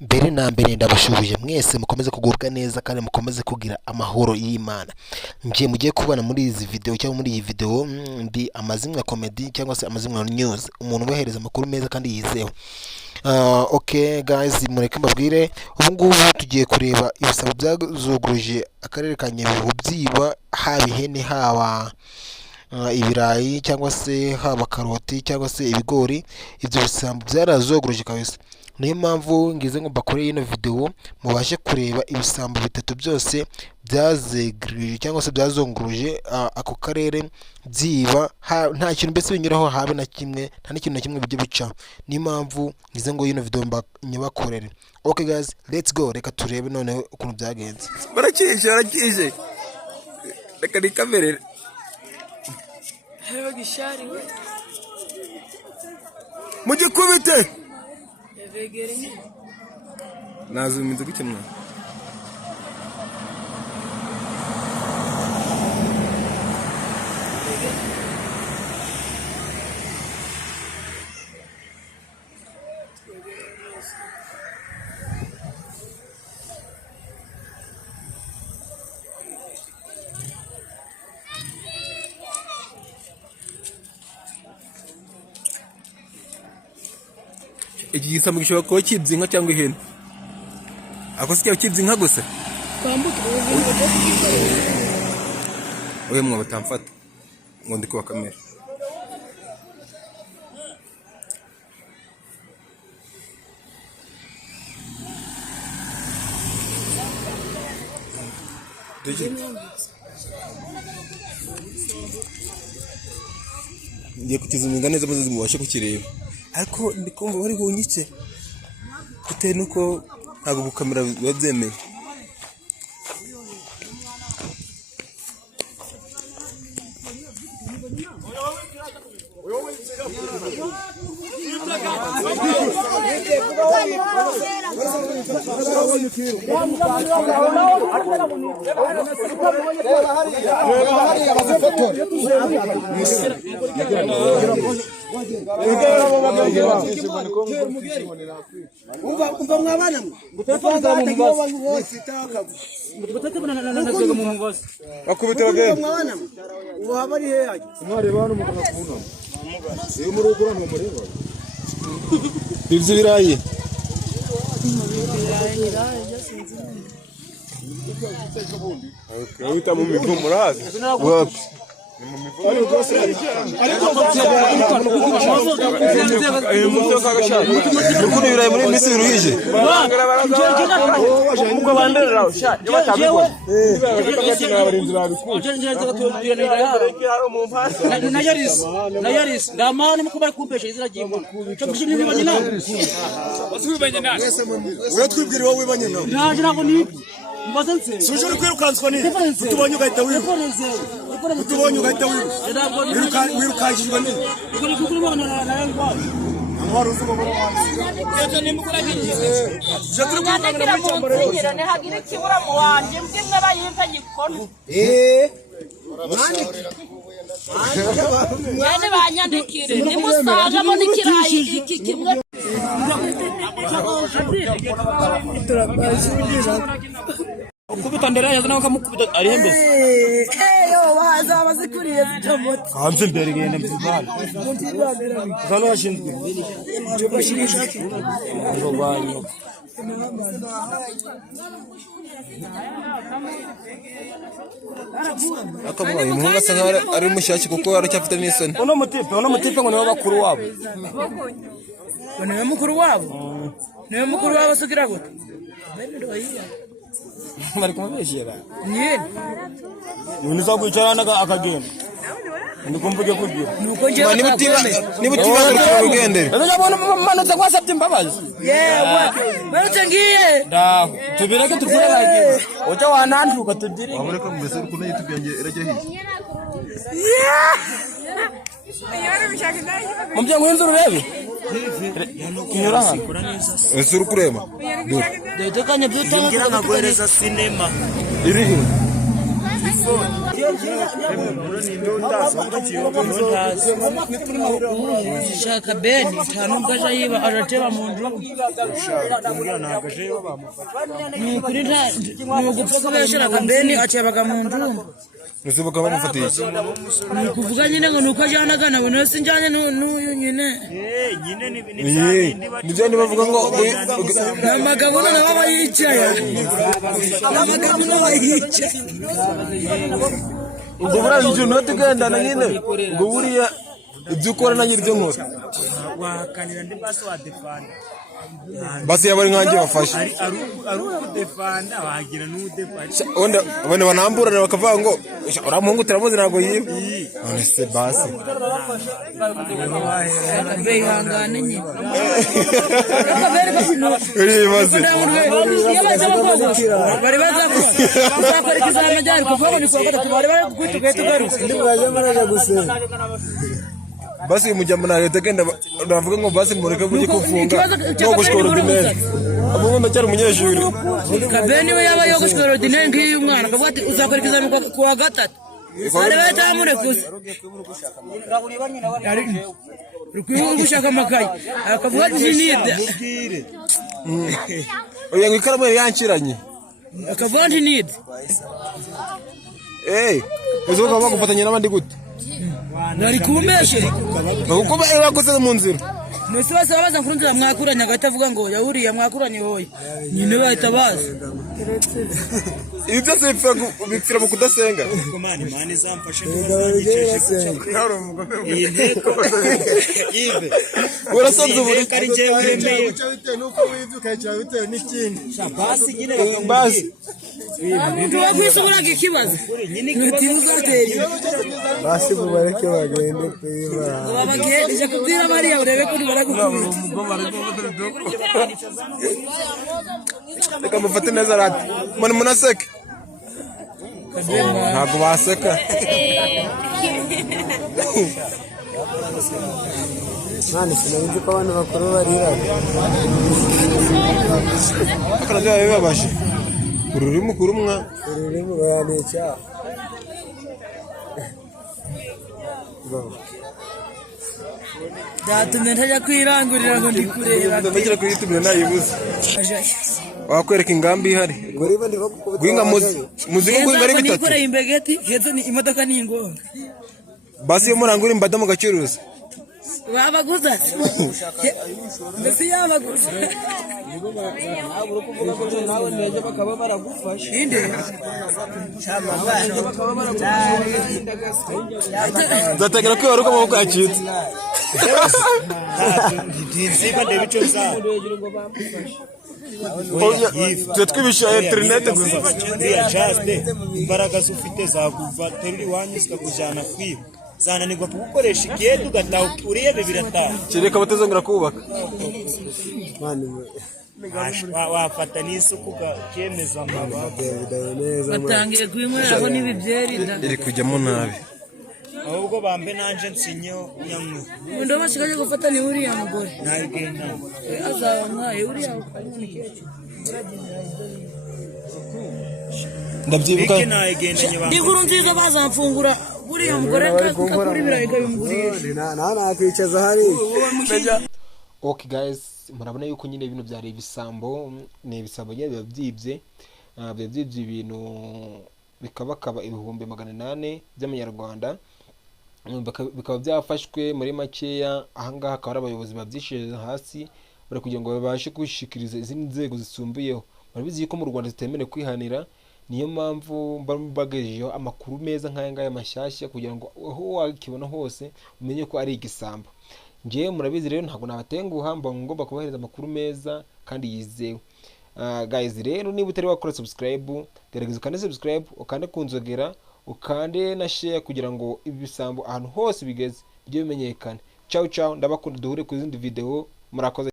mbere na mbere ndabashubije mwese mukomeze kugubwa neza kandi mukomeze kugira amahoro y'Imana. Ngiye mugiye kubana muri izi video cyangwa muri iyi video ndi amazimwe comedy cyangwa se amazimwe news, umuntu ubahereza amakuru meza kandi yizewe. Okay guys, mureke mbabwire ubu ngubu tugiye kureba ibisabo byazuguruje akarere ka Nyabihu byiba haba ihene haba ibirayi cyangwa se haba karoti cyangwa se ibigori. Ibyo bisambo byarazoguruje kabisa, niyo mpamvu ngize ngo bakore ino video mubashe kureba ibisambo bitatu byose byazegurije cyangwa se byazonguruje ako karere byiba nta kintu mbese binyuraho habe na kimwe, nta n'ikintu na kimwe bijye bica. Niyo mpamvu ngize ngo ino video nyabakorere. Okay guys, let's go, reka turebe none ukuntu byagenze. barakije reka ni kamera Hayo gishari we. mugikubite Begere. nazuminze gukemwa iki gisambo gishobora kuba kibye inka cyangwa ihene. Ako si cyo kibye inka gusa. Kwambuka ubuzima. Oya mwa batamfata ngo ndi kuba kamera. Ngiye kukizuminga neza maze mubashe kukireba. Ariko ndikumva bari bunyike bitewe nuko ntabwo gukamera biba byemeye. Umva mwabana Bakubita bagenda. mwabana ubu ari hehe Mwareba hano mukakuna. Iyo muri ugura no mureba. Bivye birayi. Wita mu mivu murazi. Wapi? Mukuru birayi muri misi biruhije. Ubwo banderera sha. Nayaris ndamana mukubari kumpesha izira gimbo cyo gushimira ibanye nawe wasubibanye nawe Uratwibwira wowe wibanye nawe. naje nako ni mbazanse Suje uri kwirukanswa ni. Utubonye ugahita wiruka. Utubonye ugahita wiruka. Wirukajijwe ni. kuri kuri bana na yango Amahoro uzuba muri wansi. cyo ni mukura gije Je turi kwikangana muri cyambaro yose. Ngira ne hagira kibura mu wanje mbwe bayimpa gikono. Yane banyandikire nimusanga mo nikirayi iki kimwe. ukubita ndera yaza nawe kamukubita ari hembese Yo bazaba zikuriye zitomotse. hanze mbere gende mvugana zano washinzwe Cyo bashirisha. ngo banyo Akamwa umuhungu asa nkaho ari mushaki kuko aracyafite n'isoni. uno mutipe ngo niwe bakuru wabo Niwe mukuru wabo. Niwe mukuru wabo sugira gute. bari kumubeshera Niye. uniza kwicarana akagenda ndikumvuge kugira Nuko nje Nibutiba urugendere. ndabona manutse kwasabye imbabazi yewe. Barutse ngiye. ndaho tubireke tuvure lagi oja wananduka tudiri Wamureka mbese ukuntu YouTube yanjye irajya hiye. mubye ngo inzuru rebe kinyura hano Ese uri kurema? detekanye byutanga ngira nkaguhereza sinema Iri he? shaka beni nta nubwo aje yiba arateba mu nzu ni ukuri ni ugupfa kubesheraga beni acebaga mu nzu ese bakaba bamufatiye ni ukuvuga nyine ngo ni uko ajyanaga nawe niwe sinjyanye n'uyu nyine nibyo bavuga ngo n'amagabo nabo aba yicaye amagabo nabo yicaye ubwo burangiye unoti ugendana nyine ubwo buriya ibyo ukora nanjye iryo nkora wahakanira ndi basi wa defanda basi yaba ari nkanjye bafashe ari ukudefanda wagira n'udefanda wenda bane banamburana bakavuga ngo uriya muhungu turamuzi ntabwo yiba none se basi bihangane nyine uribaze bari bazakora uzakora ikizamini ryari kuvuga ngo ni kuwa gatatu bari bari kukwita ugahita ugaruka mwaje muraje gusenga basi mujyamo na leta genda navuga ngo basi mureke kujya kufunga no gushora ordinaire abo ndacyari umunyeshuri kabeni we yaba yogushora ordinaire ngiyi umwana akavuga ati uzakora ikizamini kuwa gatatu bari batamurekuze rukwiye gushaka amakayi akavuga ati nide oya ngo ikaramu yari yanciranye akavuga ati nide uzo bakaba bagufatanya n'abandi gute nari kumeshere kuko bakoze mu nzira mwese bose babaza kurunzira mwakuranye agahita avuga ngo yahuriye mwakuranye hoye nyine bahita baza ibi byose bipfira mu kudasenga imana izamfashe iyi nteko ive urasanze buri ari njyewe wemeye nuko widuka cyane bitewe n'ikindi basi nyine basi umuntu wakwisubiraga ikibazo ntituzateye basi mubareke bagende kwiba babagendeje kubwira bariya urebe ko baragukubita reka mufate neza rati muni munaseke ntabwo baseka mwana sinari ko abantu bakuru barira akarajya bibabaje ururimi kurumwa ururimi bayanica byatumye ntajya kwirangurira ngo ndi kureba ndabagera kuri YouTube nayibuze wakwereka ingambi ihari guhinga muzingo guhinga ari bitatu nikoreye imbegeti hetse ni imodoka ni ingonga basi yo murangura imbada mu gacuruza babaguza mbese yabaguza inde zategera kwibaruka amaboko yacitse nzinga ndebe icyo nzaba tuba twibisha interinete gusa uriya jaste imbaraga ufite zakuva terura iwanyu zikakujyana kwiba zananirwa kugukoresha igihe tugataha urebe birataha kereka batazongera kubaka wafata n'isuku ukemeza amababa batangiye kwinyweraho n'ibibyerida iri kujyamo nabi ahubwo bambe nanje nsinyeho nyamwe undi basigaje gufata ni uriya mugore ntabigenda azaba mwaye uriya ukanyunikeye ndabyibuka inkuru nziza bazamfungura buriya mugore kakuri birayiga bimugurira nakwicaza hari Okay guys, murabona yuko nyine ibintu byari ibisambo, ni ibisambo nyine biba byibye ibintu bikabakaba 800 by'amanyarwanda, bikaba byafashwe muri makeya. Ahangaha akaba ari abayobozi babyishije hasi bari kugira ngo babashe kwishikiriza izindi nzego zisumbuyeho. Barabizi yuko mu Rwanda zitemerewe kwihanira, niyo mpamvu bagajeho amakuru meza nk'aya ngaya mashyashya kugira ngo aho wakibona hose umenye ko ari igisambo. Nje murabizi rero ntabwo nabatenguha, mba ngomba kubahereza amakuru meza kandi yizewe. Guys rero niba utari wakora subscribe, gerageza ukande subscribe, ukande kunzogera, ukande na share kugira ngo ibi bisambo ahantu hose bigeze bijye bimenyekana. Ciao ciao, ndabakunda, duhure ku zindi video. Murakoze.